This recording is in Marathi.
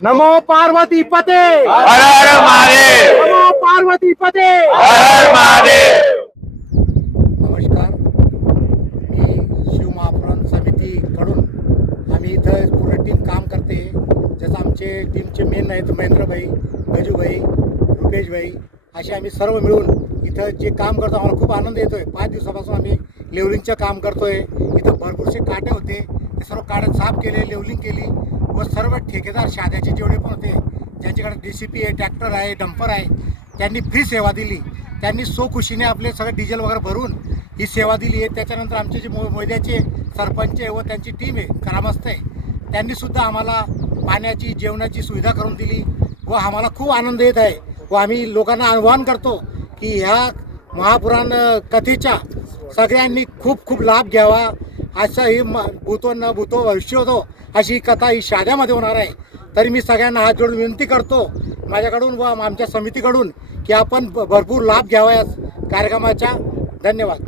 नमो पार्वती पते, हर हर महादेव, नमो पार्वती पते, हर हर महादेव। नमस्कार, मी शिव महापुराण समितीकडून आम्ही इथं पूर्ण टीम काम करते. जसं आमचे टीमचे मेन आहेत महेंद्रभाई, गजूभाई, रुपेशभाई, असे आम्ही सर्व मिळून इथं जे काम करतो आम्हाला खूप आनंद येतो आहे. 5 दिवसापासून आम्ही लेवलिंगचं काम करतो आहे. इथं भरपूरसे काटे होते, ते सर्व काटे साफ केले, लेवलिंग केली व सर्व ठेकेदार शाद्याचे जेवढे पण होते, ज्यांच्याकडे DCP आहे, ट्रॅक्टर आहे, डंपर आहे, त्यांनी फ्री सेवा दिली. त्यांनी खुशीने आपले सगळं डिझेल वगैरे भरून ही सेवा दिली आहे. त्याच्यानंतर आमचे जे मोद्याचे सरपंच आहे व त्यांची टीम आहे, ग्रामस्थ आहे, त्यांनीसुद्धा आम्हाला पाण्याची जेवणाची सुविधा करून दिली व आम्हाला खूप आनंद येत आहे. व आम्ही लोकांना आवाहन करतो की ह्या महापुराण कथेचा सगळ्यांनी खूप खूप लाभ घ्यावा. असं ही भूतो न भूतो भविष्य होतो अशी कथा ही शाद्यामध्ये होणार आहे. तरी मी सगळ्यांना हात जोडून विनंती करतो माझ्याकडून व आमच्या समितीकडून की आपण भरपूर लाभ घ्यावा या कार्यक्रमाचा. धन्यवाद.